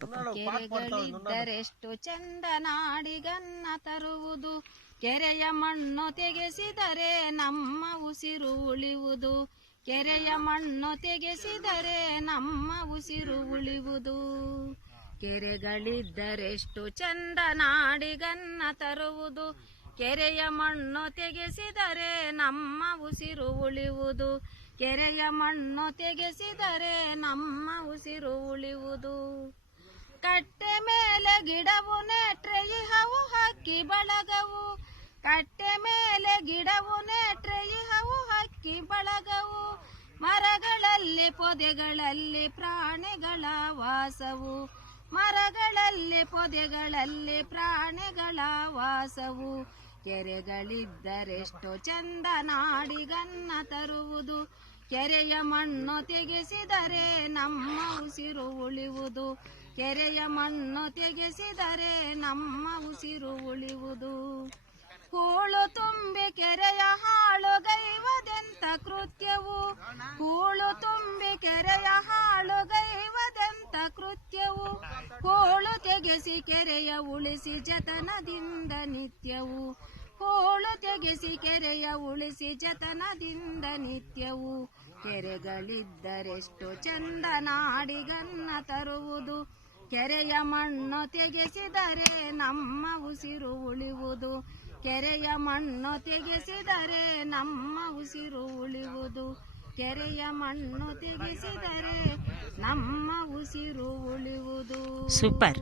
ಕೆರೆಗಳಿದ್ದರೆಷ್ಟು ಚಂದ ನಾಡಿಗನ್ನ ತರುವುದು, ಕೆರೆಯ ಮಣ್ಣು ತೆಗೆಸಿದರೆ ನಮ್ಮ ಉಸಿರು ಉಳಿಯುವುದು, ಕೆರೆಯ ಮಣ್ಣು ತೆಗೆಸಿದರೆ ನಮ್ಮ ಉಸಿರು ಉಳಿಯುವುದು. ಕೆರೆಗಳಿದ್ದರೆಷ್ಟು ಚಂದ ನಾಡಿಗನ್ನ ತರುವುದು, ಕೆರೆಯ ಮಣ್ಣು ತೆಗೆಸಿದರೆ ನಮ್ಮ ಉಸಿರು ಉಳಿಯುವುದು, ಕೆರೆಯ ಮಣ್ಣು ತೆಗೆಸಿದರೆ ನಮ್ಮ ಉಸಿರು ಉಳಿಯುವುದು. ಕಟ್ಟೆ ಮೇಲೆ ಗಿಡವು ನೆಟ್ರೆ ಇಹವು ಹಕ್ಕಿ ಬಳಗವು, ಕಟ್ಟೆ ಮೇಲೆ ಗಿಡವು ನೆಟ್ರೆ ಇಹವು ಹಕ್ಕಿ ಬಳಗವು, ಮರಗಳಲ್ಲಿ ಪೊದೆಗಳಲ್ಲಿ ಪ್ರಾಣಿಗಳ ವಾಸವು, ಮರಗಳಲ್ಲಿ ಪೊದೆಗಳಲ್ಲಿ ಪ್ರಾಣಿಗಳ ವಾಸವು. ಕೆರೆಗಳಿದ್ದರೆಷ್ಟು ಚಂದ ನಾಡಿಗನ್ನ ತರುವುದು, ಕೆರೆಯ ಮಣ್ಣು ತೆಗೆಸಿದರೆ ನಮ್ಮ ಉಸಿರು ಉಳಿಯುವುದು, ಕೆರೆಯ ಮಣ್ಣು ತೆಗೆಸಿದರೆ ನಮ್ಮ ಉಸಿರು ಉಳಿಯುವುದು. ಹೂಳು ತುಂಬಿ ಕೆರೆಯ ಹಾಳುಗೈವದೆಂತ ಕೃತ್ಯವು, ಹೂಳು ತುಂಬಿ ಕೆರೆಯ ಹಾಳುಗೈವದೆಂತ ಕೃತ್ಯವು, ಹೂಳು ತೆಗೆಸಿ ಕೆರೆಯ ಉಳಿಸಿ ಜತನದಿಂದ ನಿತ್ಯವು, ಹೂಳು ತೆಗೆಸಿ ಕೆರೆಯ ಉಳಿಸಿ ಜತನದಿಂದ ನಿತ್ಯವು. ಕೆರೆಗಳಿದ್ದರೆಷ್ಟು ಚಂದ ನಾಡಿಗನ್ನ ತರುವುದು, ಕೆರೆಯ ಮಣ್ಣು ತೆಗೆಸಿದರೆ ನಮ್ಮ ಉಸಿರು ಉಳಿಯುವುದು, ಕೆರೆಯ ಮಣ್ಣು ತೆಗೆಸಿದರೆ ನಮ್ಮ ಉಸಿರು ಉಳಿಯುವುದು, ಕೆರೆಯ ಮಣ್ಣು ತೆಗೆಸಿದರೆ ನಮ್ಮ ಉಸಿರು ಉಳಿಯುವುದು. ಸೂಪರ್.